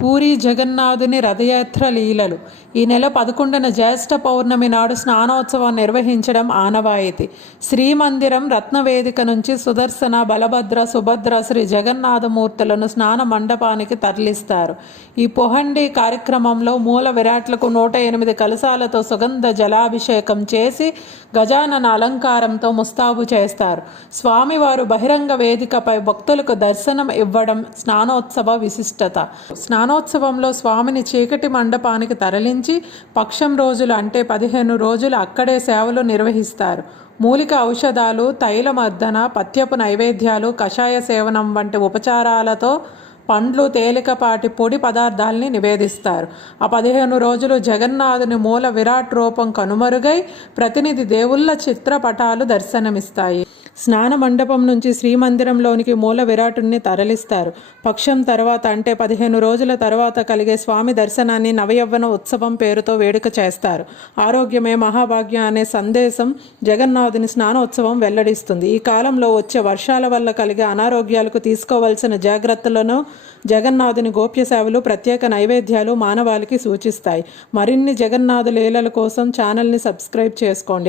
పూరి జగన్నాథుని రథయాత్ర లీలలు. ఈ నెల 11న జ్యేష్ఠ పౌర్ణమి నాడు స్నానోత్సవం నిర్వహించడం ఆనవాయితీ. శ్రీమందిరం రత్నవేదిక నుంచి సుదర్శన, బలభద్ర, సుభద్ర, శ్రీ జగన్నాథమూర్తులను స్నాన మండపానికి తరలిస్తారు. ఈ పొహండి కార్యక్రమంలో మూల విరాట్లకు 108 కలశాలతో సుగంధ జలాభిషేకం చేసి గజానన అలంకారంతో ముస్తాబు చేస్తారు. స్వామివారు బహిరంగ వేదికపై భక్తులకు దర్శనం ఇవ్వడం స్నానోత్సవ విశిష్టత. స్నానోత్సవంలో స్వామిని చీకటి మండపానికి తరలించి పక్షం రోజులు అంటే 15 రోజులు అక్కడే సేవలు నిర్వహిస్తారు. మూలిక ఔషధాలు, తైలమర్దన, పత్యపు నైవేద్యాలు, కషాయ సేవనం వంటి ఉపచారాలతో పండ్లు, తేలికపాటి పొడి పదార్థాలని నివేదిస్తారు. ఆ 15 రోజులు జగన్నాథుని మూల విరాట్ రూపం కనుమరుగై ప్రతినిధి దేవుళ్ళ చిత్రపటాలు దర్శనమిస్తాయి. స్నాన మండపం నుంచి శ్రీమందిరంలోనికి మూల విరాటుని తరలిస్తారు. పక్షం తర్వాత అంటే 15 రోజుల తర్వాత కలిగే స్వామి దర్శనాన్ని నవయవ్వన ఉత్సవం పేరుతో వేడుక చేస్తారు. ఆరోగ్యమే మహాభాగ్యం అనే సందేశం జగన్నాథుని స్నానోత్సవం వెల్లడిస్తుంది. ఈ కాలంలో వచ్చే వర్షాల వల్ల కలిగే అనారోగ్యాలకు తీసుకోవాల్సిన జాగ్రత్తలను జగన్నాథుని గోప్య సేవలు, ప్రత్యేక నైవేద్యాలు మానవాళికి సూచిస్తాయి. మరిన్ని జగన్నాథు లీలల కోసం ఛానల్ని సబ్స్క్రైబ్ చేసుకోండి.